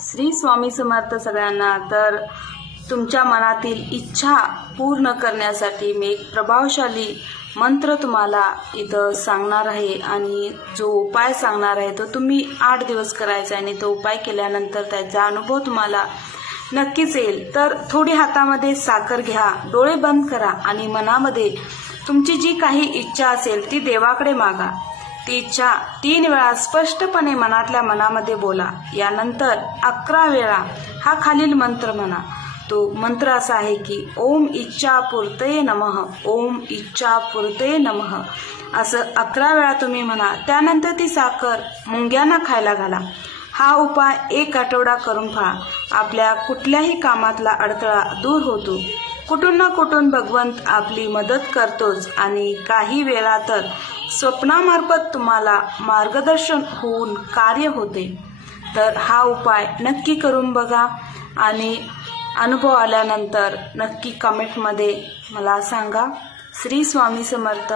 श्री स्वामी समर्थ सगळ्यांना तर तुमच्या मनातील इच्छा पूर्ण करण्यासाठी मी एक प्रभावशाली मंत्र तुम्हाला इथं सांगणार आहे आणि जो उपाय सांगणार आहे तो तुम्ही आठ दिवस करायचा आहे आणि तो उपाय केल्यानंतर त्याचा अनुभव तुम्हाला नक्कीच येईल. तर थोडी हातामध्ये साखर घ्या डोळे बंद करा आणि मनामध्ये तुमची जी काही इच्छा असेल ती देवाकडे मागा. तिच्या तीन वेळा स्पष्टपणे मनातल्या मनामध्ये बोला. यानंतर अकरा वेळा हा खालील मंत्र म्हणा. तो मंत्र असा आहे की ओम इच्छा पुरते नमः ओम इच्छा पुरते नमः. असं अकरा वेळा तुम्ही म्हणा. त्यानंतर ती साखर मुंग्यांना खायला घाला. हा उपाय एक आठवडा करून पहा. आपल्या कुठल्याही कामातला अडथळा दूर होतो. कुठून ना कुठून भगवंत आपली मदत करतोच आणि काही वेळा तर स्वप्नामार्फत तुम्हाला मार्गदर्शन होऊन कार्य होते. तर हा उपाय नक्की करून बघा आणि अनुभव आल्यानंतर नक्की कमेंटमध्ये मला सांगा. श्री स्वामी समर्थ.